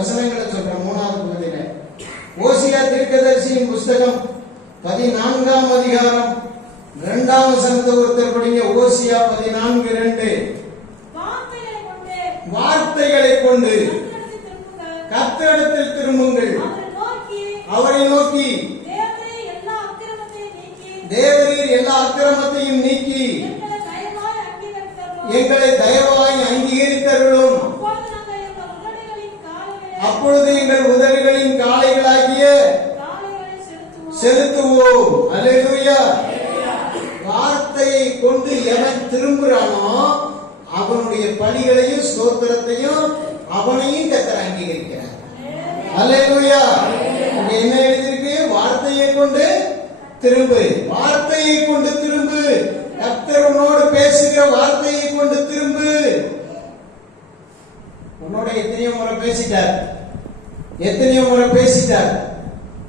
வசனங்களை சொல்றேன் மூணாவது பகுதியில ஓசியா தீர்க்கதரிசியின் புஸ்தகம் பதினான்காம் அதிகாரம் இரண்டாம் வசனத்தை ஒருத்தர் படிங்க. ஓசியா பதினான்கு இரண்டு. வார்த்தைகளை கொண்டு. கர்த்தரிடத்தில் திரும்புங்கள். அவரை நீக்கி. தேவரீர் எல்லா அக்கிரமத்தையும் நீக்கி. எங்களை தயவாய் அங்கீகரித்தருளும். அப்பொழுது எங்கள் உதடுகளின் அப்பொழுது எங்கள் உதடுகளின் கால்களை காளைகளாகிய காளைகளை செலுத்துவோம். அல்லேலூயா வார்த்தையை கொண்டு எவன் திரும்புறானோ அவனுடைய பணிகளையும் ஸ்தோத்திரத்தையும் அவனையும் கத்தர் அங்கீகரிக்கிறார். அங்க என்ன எழுதியிருக்கு? வார்த்தையை கொண்டு திரும்பு. வார்த்தையை கொண்டு திரும்பு. கர்த்தர் உன்னோடு பேசுகிற வார்த்தையை கொண்டு திரும்பு. உன்னோட எத்தனையோ முறை பேசிட்டார். எத்தனையோ முறை பேசிட்டார்.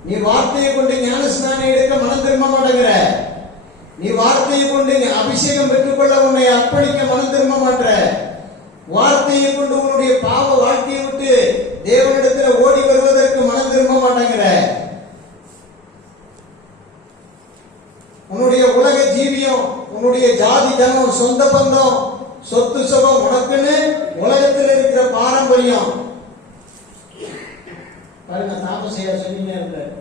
நீ வார்த்தையை கொண்டு ஞானஸ்நானம் எடுக்க மனம் திரும்ப மாட்டேங்கிற. நீ வார்த்தையை கொண்டு நீ அபிஷேகம் பெற்றுக்கொள்ள உன்னை அர்ப்பணிக்க மனம் திரும்ப மாட்டேற. வார்த்தையை கொண்டு உன்னுடைய பாவ வாழ்க்கையை விட்டு தேவனிடத்தில் ஓடி வருவதற்கு மனம் திரும்ப மாட்டேங்கிற. உன்னுடைய உலக ஜீவியம் உன்னுடைய ஜாதி தனம் சொந்த பந்தம் சொத்து சுகம் உனக்குன்னு உலகத்தில் இருக்கிற பாரம்பரியம். பாருங்க தாமசையா சொல்லினே இருந்தார்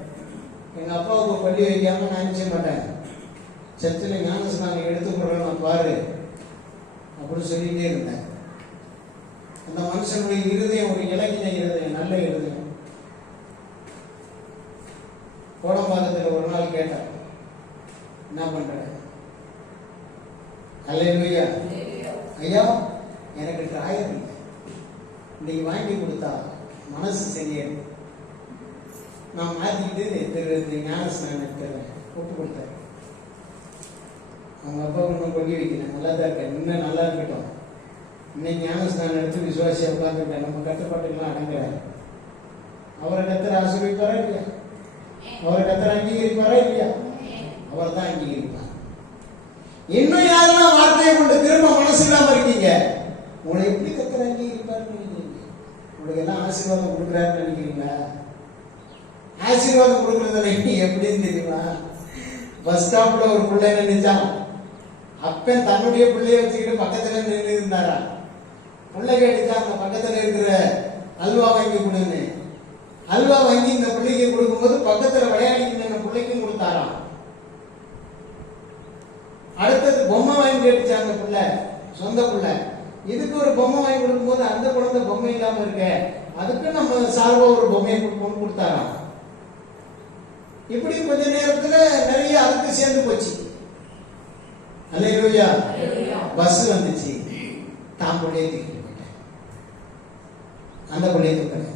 எங்க அப்பாவுக்கு பள்ளி வைக்காம நான் நினைச்ச மாட்டேன். சர்ச்சில் நாங்கள் எடுத்து போடுறேன் பாரு. அப்படின்னு சொல்லிட்டே இருந்தேன். அந்த மனுஷனுடைய இருதயம் ஒரு இலக்கிய இருதயம் நல்ல இருதயம். கோடம்பாக்கத்தில் ஒரு நாள் கேட்டேன் என்ன பண்ற? அல்லேலூயா. ஐயா எனக்கு டிராயர் இல்லை. இன்னைக்கு வாங்கி கொடுத்தா மனசு சரியாயிடும். நான் மாத்திக்கிட்டு திரு திரு ஞானஸ்நானத்தை ஒப்பு கொடுத்தேன். அவங்க அப்பா ஒன்றும் கொல்லி வைக்கிறேன் நல்லா தான் இருக்கேன். இன்னும் நல்லா இருக்கட்டும். இன்னும் ஞானஸ்நானம் எடுத்து விசுவாசியாக உட்காந்துருக்கேன் நம்ம கட்டுப்பாட்டுக்கெல்லாம் அடங்குறாரு அவரை கத்தர் ஆசிரியப்பாரா இல்லையா? அவரை கத்தர் அங்கீகரிப்பாரா இல்லையா? அவர் தான் அங்கீகரிப்பார். இன்னும் யாரெல்லாம் வார்த்தையை கொண்டு திரும்ப மனசு இல்லாம இருக்கீங்க? உங்களை எப்படி கத்தர் அங்கீகரிப்பாருன்னு நினைக்கிறீங்க உங்களுக்கு எல்லாம் ஆசீர்வாதம் கொடுக்குறாருன்னு நினைக்கிறீங்களா? ஆசீர்வாதம் கொடுக்கறதுல எப்படின்னு தெரியுமா? பஸ் ஸ்டாப்ல ஒரு பிள்ளை நினைச்சான் அப்பன் தன்னுடைய பிள்ளைய வச்சுக்கிட்டு பக்கத்துல நின்று இருந்தாரா? பிள்ளை கேட்டுச்சா அந்த பக்கத்துல இருக்கிற அல்வா வாங்கி கொடுன்னு. அல்வா வாங்கி இந்த பிள்ளைக்கு கொடுக்கும்போது பக்கத்துல விளையாடிட்டு அந்த பிள்ளைக்கும் கொடுத்தாராம். அடுத்தது பொம்மை வாங்கி கேட்டுச்சு அந்த பிள்ளை? சொந்த பிள்ளை. இதுக்கு ஒரு பொம்மை வாங்கி கொடுக்கும்போது அந்த குழந்தை பொம்மை இல்லாம இருக்க. அதுக்கு நம்ம சார்பாக ஒரு பொம்மையை கொடுப்போம்னு கொடுத்தாராம். இப்படி கொஞ்ச நேரத்துல நிறைய அதுக்கு சேர்ந்து போச்சு. அல்லேலூயா. பஸ் வந்துச்சு. தான் பிள்ளைய தூக்கிட்டு போயிட்டேன் அந்த பிள்ளைய தூக்கல.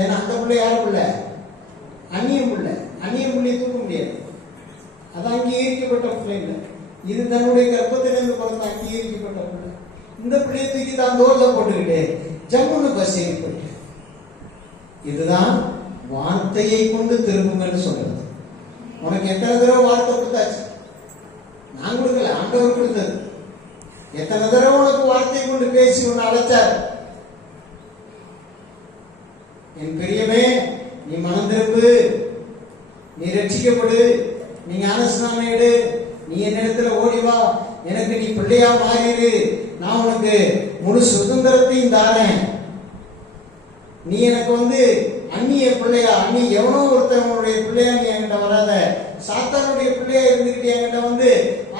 ஏன்னா அந்த பிள்ளை யாரும் பிள்ளை அந்நிய பிள்ளை. அந்நிய பிள்ளைய தூக்க முடியாது. அது அங்கீகரிக்கப்பட்ட பிள்ளை இல்லை. இது தன்னுடைய கர்ப்பத்திலிருந்து பிறந்த அங்கீகரிக்கப்பட்ட பிள்ளை. இந்த பிள்ளையை தூக்கி தான் தோல்ல போட்டுக்கிட்டு ஜம்முன்னு பஸ் ஏறி போயிட்டேன் இதுதான் வார்த்தையை கொண்டு திரும்புங்கன்னு சொல்றது. உனக்கு எத்தனை தடவை வார்த்தை கொடுத்தாச்சு? நான் கொடுக்கல ஆண்டவர் கொடுத்தது. எத்தனை தடவை உனக்கு வார்த்தை கொண்டு பேசி உன்னை அழைச்சார்? என் பிரியமே நீ மனம் திரும்பு. நீ ரட்சிக்கப்படு. நீ ஞானஸ்நானம் எடு. நீ என்னிடத்துல ஓடி வா. எனக்கு நீ பிள்ளையா மாறிடு. நான் உனக்கு முழு சுதந்திரத்தையும் தாரேன். நீ எனக்கு வந்து அந்நிய பிள்ளையா? அண்ணி எவனோ ஒருத்தவனுடைய பிள்ளையா நீ என்கிட்ட வராத. சாத்தானுடைய பிள்ளையா இருந்துகிட்டு என்கிட்ட வந்து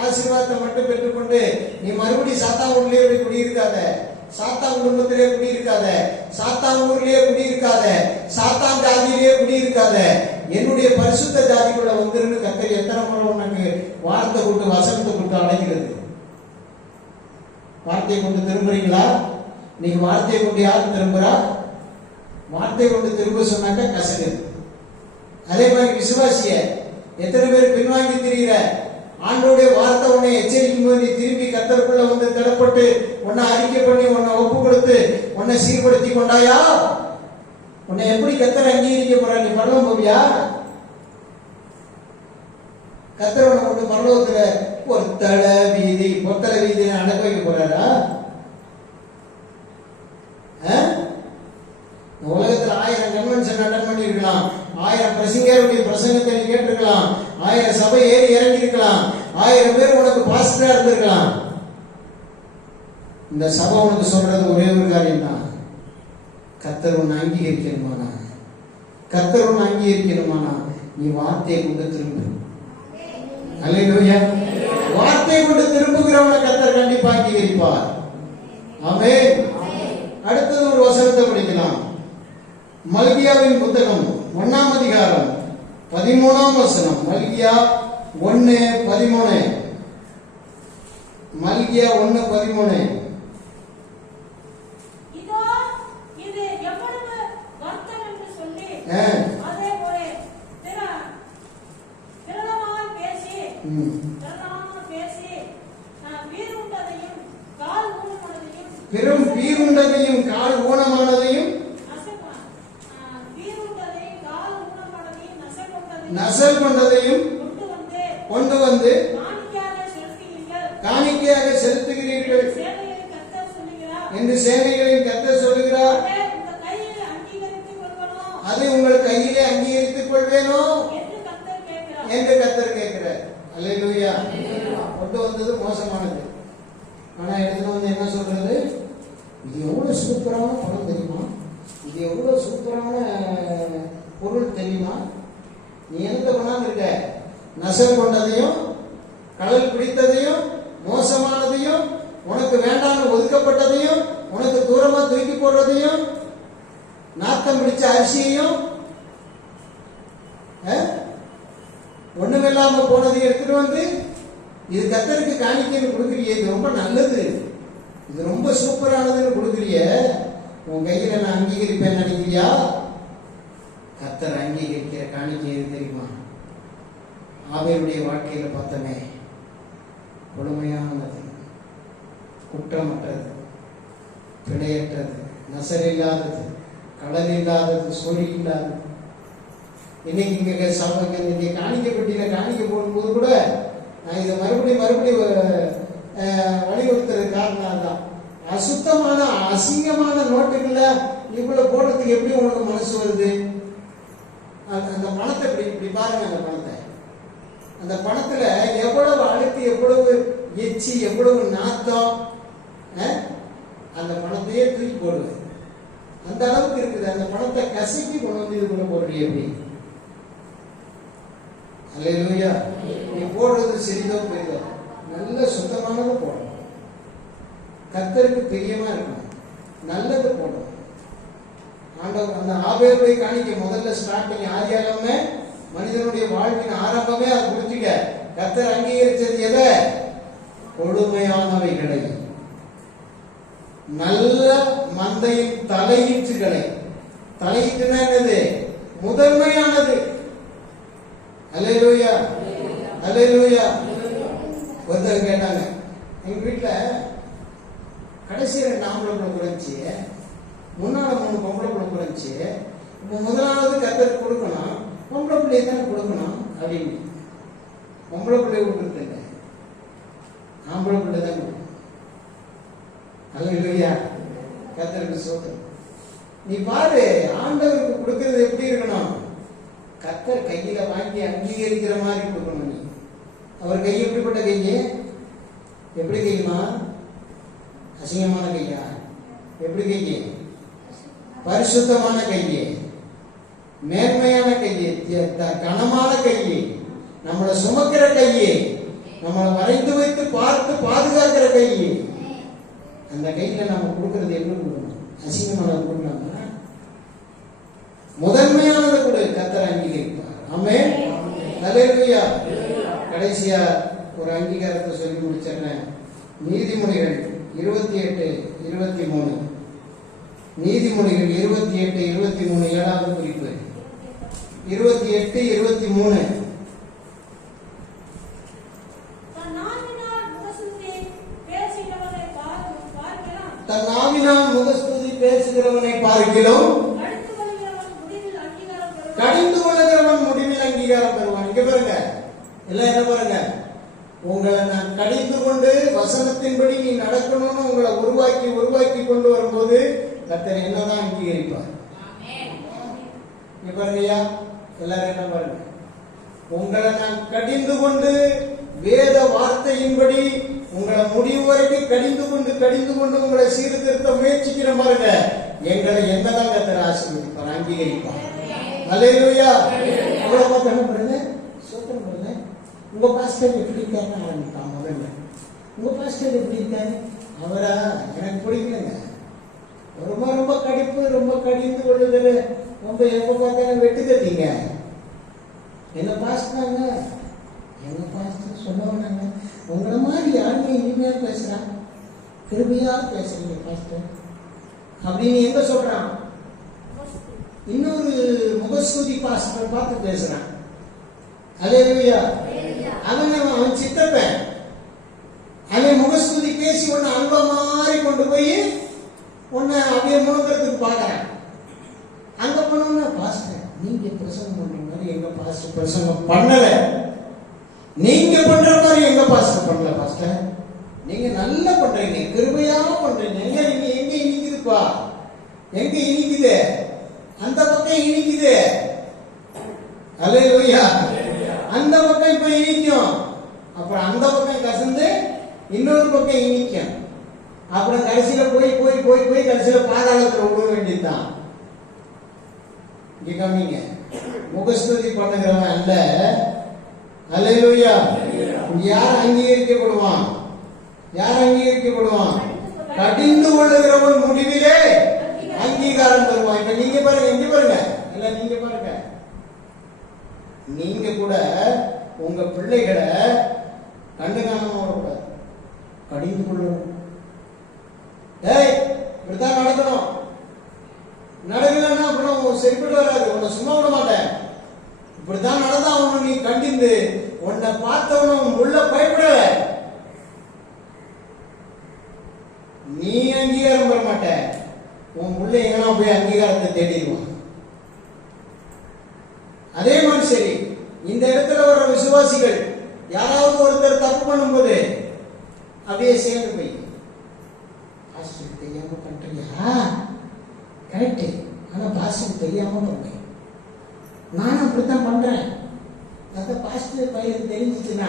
ஆசீர்வாதத்தை மட்டும் பெற்றுக்கொண்டு நீ மறுபடியும் சாத்தா ஊர்லயே இப்படி குடியிருக்காத. சாத்தா குடும்பத்திலே குடியிருக்காத. சாத்தா ஊர்லயே குடியிருக்காத. சாத்தான் ஜாதியிலேயே குடியிருக்காத. என்னுடைய பரிசுத்த ஜாதிக்குள்ள வந்துருன்னு கத்தர் எத்தனை முறை உனக்கு வார்த்தை கொண்டு வசனத்தை கொண்டு அடைக்கிறது வார்த்தையை கொண்டு திரும்புறீங்களா? நீங்க வார்த்தையை கொண்டு யாரும் திரும்புறா? வார்த்தை கொண்டு திரும்ப சொன்னாக்க கசகுது அதே மாதிரி விசுவாசிய எத்தனை பேர் பின்வாங்கி திரிகிற ஆண்டோடைய வார்த்தை உன்னை எச்சரிக்கும் போது நீ திரும்பி கத்தருக்குள்ள வந்து தடப்பட்டு உன்னை அறிக்கை பண்ணி உன்னை ஒப்பு கொடுத்து உன்னை சீர்படுத்தி கொண்டாயா? உன்னை எப்படி கத்தர் அங்கீகரிக்க போற நீ பரவம் போவியா? கத்தரவனை கொண்டு பரலோகத்துல பொத்தள வீதி பொத்தள வீதி அனுப்ப வைக்க போறாரா? ஆ? உலகத்துல ஆயிரம் கன்வென்ஷன் அட்டன் பண்ணிருக்கலாம் ஆயிரம் பிரசங்கருடைய பிரசங்கத்தை நீ கேட்டிருக்கலாம். ஆயிரம் சபை ஏறி இறங்கி இருக்கலாம் ஆயிரம் பேர் உனக்கு பாசிட்டா இருந்திருக்கலாம். இந்த சபை உனக்கு சொல்றது ஒரே ஒரு காரியம் தான் கத்தர் உன்னை அங்கீகரிக்கணுமானா கத்தர் உன்னை அங்கீகரிக்கணுமானா நீ வார்த்தையை கொண்டு திரும்பு. அல்லேலூயா. வார்த்தை கொண்டு திரும்புகிறவனை கத்தர் கண்டிப்பா அங்கீகரிப்பார். ஆமென். அடுத்தது ஒரு வசனத்தை படிக்கலாம். மல்கியாவின் புத்தகம் ஒண்ணாம் அதிகாரம் பதிமூணாம் வசனம். மல்கியா ஒன்னு பதிமூணு. மல்கியா ஒன்னு பதிமூணு. இதோ இது எவ்வளவு வருத்தம் என்று சொல்லி ஆ. அதே போல திர- திரளமாய் பேசி ம். திரளாமாய் பேசி நான் வீறுண்டதையும் கால் ஊனமானதையும் பெரும் பீருண்டதையும் கால் ஊனமானதையும் நசைப்பா- ஆ, வீறுண்டதையும் கால் ஊனமானதையும் நசைக்கொண்டதையும் நசல் கொண்டதையும் கொண்டு வந்து காணிக்கையாக செலுத்துகிறீர்கள். என்று சேனைகளின் கர்த்தர் சொல்லுகிறார் அதை உங்கள் கையில் அங்கீகரித்துக் கொள்வனோ அதை உங்கள் கையிலே அங்கீகரித்துக் கொள்வேனோ என்று கர்த்தர் கேட்கிறார் என்று கர்த்தர் கேட்கிறார் அல்லேலூயா கொண்டு வந்தது மோசமானது ஆனா எடுத்துட்டு வந்து என்ன சொல்றது இது எவ்வளவு சூப்பரான படம் தெரியுமா இது எவ்வளவு சூப்பரான பொருள் தெரியுமா நீ எந்த கொண்டாந்து இருக்க. நசல் கொண்டதையும் கடல் பிடித்ததையும் மோசமானதையும் உனக்கு வேண்டாம்னு ஒதுக்கப்பட்டதையும் உனக்கு தூரமா தூக்கி போடுறதையும் நாத்தம் பிடிச்ச அரிசியையும் ஒண்ணுமில்லாம போனதை எடுத்துட்டு வந்து இது கத்தருக்கு காணிக்கைன்னு கொடுக்குறியே இது ரொம்ப நல்லது. இது ரொம்ப சூப்பரானதுன்னு கொடுக்குறிய. உன் கையில நான் அங்கீகரிப்பேன் நினைக்கிறியா? கத்தர் அங்கீகரிக்கிற காணிக்கை எது தெரியுமா? ஆபையுடைய வாழ்க்கையில் பார்த்தமே கொடுமையானது குற்றமற்றது பிழையற்றது நசர் இல்லாதது கடல் இல்லாதது சொறி இல்லாதது இன்னைக்கு இங்க சபைக்கு இன்னைக்கு காணிக்கை பெட்டியில காணிக்கை போடும்போது கூட நான் இதை மறுபடியும் மறுபடியும் வலியுறுத்துறது காரணம் அதுதான். அசுத்தமான அசிங்கமான நோட்டுகளை இவ்வளோ போடுறதுக்கு எப்படி உனக்கு மனசு வருது? அந்த அந்த பணத்தை இப்படி இப்படி பாருங்க அந்த பணத்தை. அந்த பணத்துல எவ்வளவு அழுத்து எவ்வளவு எச்சி எவ்வளவு நாத்தம் அந்த பணத்தையே தூக்கி போடுது. அந்த அளவுக்கு இருக்குது. அந்த பணத்தை கசக்கி கொண்டு வந்து இதுக்குள்ள போடுறீ எப்படி? அல்லையா நீ போடுறது சிறிதோ பெரிதோ நல்ல சுத்தமானது போடணும். கத்தருக்கு பிரியமா இருக்கணும். நல்லது போடணும். ஆண்டவர் அந்த ஆபேருடைய காணிக்கை முதல்ல ஸ்டார்டிங் ஆதியாகமே மனிதனுடைய வாழ்வின் ஆரம்பமே அதை புரிஞ்சுக்க. கத்தர் அங்கீகரிச்சது எதை? கொடுமையானவைகளை. நல்ல மந்தையின் தலையீச்சுகளை தலையீட்டுனா என்னது? முதன்மையானது. அல்லேலூயா. அல்லேலூயா. ஒருத்தர் கேட்டாங்க எங்க வீட்டுல கடைசி ரெண்டு ஆம்பளை பிள்ளை குறைஞ்சி முன்னால மூணு பொம்பளை பிள்ளை குறைஞ்சி இப்போ முதலாவது கத்தர் கொடுக்கணும். பொம்பளை பிள்ளையை தானே கொடுக்கணும் அப்படின்னு. பொம்பளை பிள்ளைய கொடுத்துருக்கேங்க ஆம்பளை பிள்ளை தான் கொடுக்கணும். இல்லையா கத்தருக்கு சோதனை. நீ பாரு ஆண்டவருக்கு கொடுக்கறது எப்படி இருக்கணும்? கத்தர் கையில வாங்கி அங்கீகரிக்கிற மாதிரி கொடுக்கணும் நீ. அவர் கை எப்படிப்பட்ட கையே எப்படி கையுமா அசிங்கமான கையா? எப்படி கையே பரிசுத்தமான கையே மேன்மையான கையே த- த- கனமான கையே நம்மளை சுமக்கிற கையே நம்மளை வரைந்து வைத்து பார்த்து பாதுகாக்கிற கையே அந்த கையில நம்ம கொடுக்கறது எப்படி கொடுக்கணும்? அசிங்கமானது கொடுக்கலாமா? முதன்மையானது கூட. கத்தர் அங்கீகரிப்பார். ஆமே கடைசியா ஒரு அங்கீகாரத்தை சொல்லி முடிச்சிடறேன். நீதிமொழிகள் இருபத்தி எட்டு இருபத்தி மூணு. நீதிமொழிகள் இருபத்தி எட்டு இருபத்தி மூணு ஏழாவது குறிப்பு. இருபத்தி எட்டு இருபத்தி மூணு. தன் நாவினால் முகஸ்துதி பேசுகிறவனை பார்க்கிறோம் கடிந்து கொள்கிறவன் முடிவில் அங்கீகாரம் பெறுவான். கடிந்து கொள்ளுகிறவன் முடிவில் அங்கீகாரம் பெறுவான் இங்க பாருங்க எல்லாம் என்ன பாருங்க உங்களை நான் கடிந்து கொண்டு வசனத்தின்படி நீ நடக்கணும்னு உங்களை உருவாக்கி உருவாக்கி கொண்டு வரும்போது கர்த்தர் என்னதான் அங்கீகரிப்பார் இங்க பாருங்க ஐயா எல்லாரும் என்ன பாருங்க உங்களை நான் கடிந்து கொண்டு வேத வார்த்தையின்படி உங்களை முடிவு வரைக்கும் கடிந்து கொண்டு கடிந்து கொண்டு உங்களை சீர்திருத்த முயற்சிக்கிற பாருங்க. எங்களை என்னதான் கர்த்தர் ஆசீர்வதிப்பார் அங்கீகரிப்பார். அல்லேலூயா. உங்களை பார்த்து என்ன பண்ணுங்க? சோத்திரம் பண்ணுங்க. உங்க பாஸ்டர் எப்படி இருக்காங்க ஆரம்பிப்பான் முதல்ல. உங்க பாஸ்டர் எப்படி இருக்காங்க அவரா? எனக்கு பிடிக்கலங்க. ரொம்ப ரொம்ப கடிப்பு ரொம்ப கடிந்து கொள்ளுதல். ரொம்ப எப்ப பார்த்தாலும் வெட்டு கத்திங்க என்ன பாஸ்டாங்க என்ன பாஸ்டர் சொன்னவனாங்க? உங்களை மாதிரி யாருமே இனிமையா பேசுறான் கிருபையா பேசுறீங்க பாஸ்டர். அப்படின்னு எங்க சொல்றான்? இன்னொரு முகஸ்துதி பாஸ்டர் பார்த்து பேசுறான். அலேலுயா அவன் அவன் சித்தப்பன் அவன் முகஸ்துதி பேசி உன்னை அன்ப மாதிரி கொண்டு போய் உன்னை அப்படியே முழுக்கிறதுக்கு பார்க்கறேன். அங்க போனோம்னா பாஸ்டர். நீங்க பிரசங்கம் பண்ற மாதிரி எங்க பாஸ்டர் பிரசங்கம் பண்ணல. நீங்க பண்ற மாதிரி எங்க பாஸ்டர் பண்ணல பாஸ்டர் நீங்க நல்லா பண்றீங்க கிருபையா பண்றீங்க. எங்க நீங்க எங்க இனிக்குதுப்பா? எங்க இனிக்குது? அந்த பக்கம் இனிக்குது? அலையா அந்த பக்கம் இப்ப இனிக்கும். அப்புறம் அந்த பக்கம் கசந்து இன்னொரு பக்கம் இனிக்கும். அப்புறம் கடைசியில போய் போய் போய் போய் கடைசியில பாதாளத்துல விட வேண்டியதுதான். இங்க முகஸ்துதி பண்ணுகிறவன் அல்ல. அல்லேலூயா. யார் அங்கீகரிக்கப்படுவான்? யார் அங்கீகரிக்கப்படுவான்? கடிந்து கொள்ளுகிறவன் முடிவிலே அங்கீகாரம் தருவான். இப்ப நீங்க பாருங்க இங்க பாருங்க. இல்ல நீங்க பாருங்க. நீங்க கூட உங்க பிள்ளைகளை கண்டு காணாம வரக்கூடாது. கடிந்து கொள்ளணும் ஏய் இப்படித்தான் நடக்கணும். நடக்கலன்னா அப்புறம் சரிப்பட்டு வராது. உன்னை சும்மா விட மாட்டேன். இப்படிதான் நடந்தா அவனை நீ கண்டிந்து. உன்னை பார்த்தவன உன் உள்ள பயப்படல. நீ அங்கீகாரம் பெற மாட்ட உன் உள்ள எங்கன்னா போய் அங்கீகாரத்தை தேடிடுவான். அதே மாதிரி சரி. இந்த இடத்துல வர்ற விசுவாசிகள் யாராவது ஒருத்தர் தப்பு பண்ணும்போது அப்படியே சேர்ந்து போய் பாஸ்டர் தெரியாம பண்றியா கரெக்ட் ஆனா பாஸ்டர் தெரியாம பண்றேன் நானும் அப்படித்தான் பண்றேன் அந்த பாஸ்டர் பையன் தெரிஞ்சிச்சுன்னா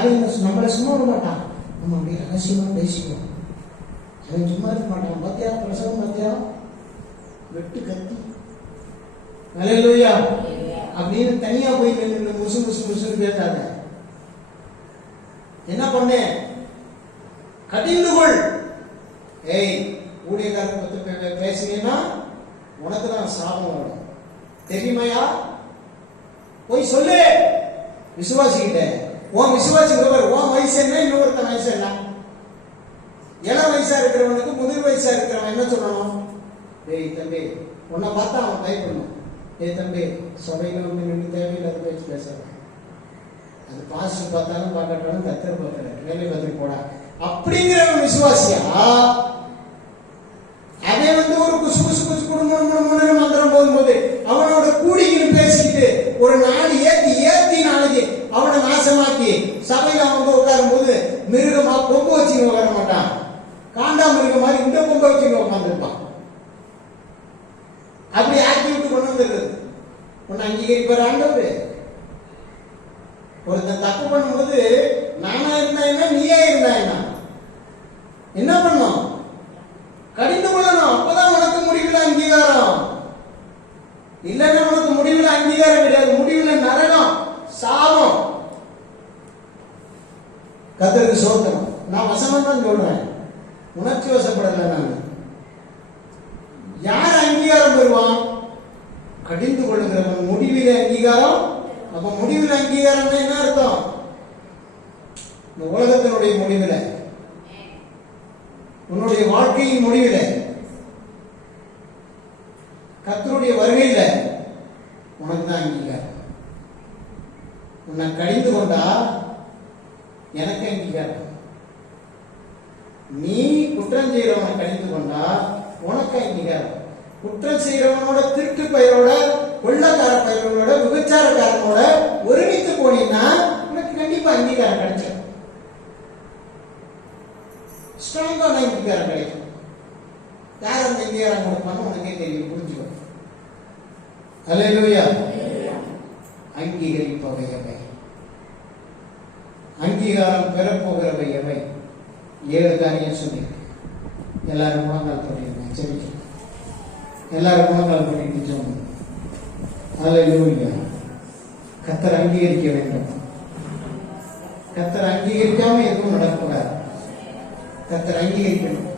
அவன் நம்மளை சும்மா விட மாட்டான். நம்ம அப்படியே ரகசியமாக பேசிக்குவோம். அவன் சும்மா இருக்க மாட்டான். பார்த்தியா பிரசவம் பார்த்தியா வெட்டு கத்தி. நல்ல அப்படின்னு தனியா போய் நின்று முசு முசு முசுன்னு பேசாத. என்ன பண்ணேன் கடிந்து கொள். ஏய் ஊழியக்காரன் பத்தி பே- பே- உனக்கு தான் சாபம் வரும். தெரியுமையா போய் சொல்லு. விசுவாசிக்கிட்டேன். உன் விசுவாசி பாரு உன் வயசு என்ன இன்னொருத்தன் வயசு என்ன இளம் வயசா இருக்கிறவனுக்கு முதிர் வயசா இருக்கிறவன் என்ன சொல்லணும்? டேய் தம்பி உன்னை பார்த்தா அவன் பயப்படணும். டேய் தம்பி சபையில ஒன்று நின்று தேவையில்லாத பேச்சு பேசுறான் அது பாஸ்டர் பார்த்தாலும் பார்க்கட்டாலும் கத்திர பார்க்கறாரு. வேலை பார்த்துட்டு போடா. அப்படிங்கிறவன் விசுவாசியா? அவன் வந்து ஒரு குசு குசு குசு குடும்பம் மந்திரம் போகும்போது அவனோட கூடிக்கின்னு பேசிக்கிட்டு ஒரு நாலு ஏத்தி அவனை நாசமாக்கி சபையில அவங்க உட்காரும் போது மிருகமா கொம்பு வச்சுன்னு உட்கார மாட்டான். காண்டா மிருகம் மாதிரி இந்த கொம்பு வச்சுன்னு உட்காந்துருப்பான் அப்படி ஆக்கி விட்டு கொண்டு வந்துருது உன்னை அங்கீகரிப்பார் ஆண்டவர். ஒருத்தன் தப்பு பண்ணும்போது நானா இருந்தா என்ன? நீயே இருந்தா என்ன? என்ன பண்ணும்? கடிந்து கொள்ளணும். அப்பதான் உனக்கு முடிவில் அங்கீகாரம். இல்லைன்னா உனக்கு முடிவில் அங்கீகாரம் கிடையாது. முடிவில் நரகம். சாபம். கத்தருக்கு சோத்திரம் நான் வசனம் தான் சொல்றேன். உணர்ச்சி வசப்படல நான். யார் அங்கீகாரம் பெறுவான்? கடிந்து கொள்ளுகிறவன். முடிவில் அங்கீகாரம்? அப்ப முடிவில் அங்கீகாரம் என்ன அர்த்தம்? இந்த உலகத்தினுடைய முடிவில். உன்னுடைய வாழ்க்கையின் முடிவில். கத்தருடைய வருகையில் உனக்கு தான் அங்கீகாரம். உன்னை கடிந்து கொண்டா எனக்கு அங்கீகாரம் நீ குற்றம் செய்கிறவனை கடிந்து கொண்டா உனக்கு அங்கீகாரம் குற்றம் செய்கிறவனோட திருட்டு பயிரோட கொள்ளக்கார பயிரோட விபச்சாரக்காரனோட ஒருமித்து போனீங்கன்னா கண்டிப்பா அங்கீகாரம் கிடைச்சிடும் ஸ்ட்ராங்கான அங்கீகாரம் கிடைக்கும். யார் அந்த அங்கீகாரம் கொடுப்பான்னு உனக்கே தெரியும் புரிஞ்சுக்கோ. அல்லேலூயா அங்கீகரிப்பவை அங்கீகாரம் பெறப்போகிறவை எவை? ஏழு காரியம் சொல்லி. எல்லாரும் முழங்கால் பண்ணிருக்கோம் சரி எல்லாரும் முழங்கால் பண்ணிட்டு சொன்னோம் அல்லேலூயா கத்தர் அங்கீகரிக்க வேண்டும். கத்தர் அங்கீகரிக்காம எதுவும் நடக்கூடாது கத்தர் அங்கீகரிக்கணும்.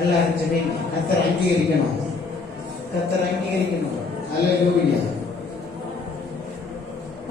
எல்லாரும் சொல்லுங்க கத்தர் அங்கீகரிக்கணும். கத்தர் அங்கீகரிக்கணும்.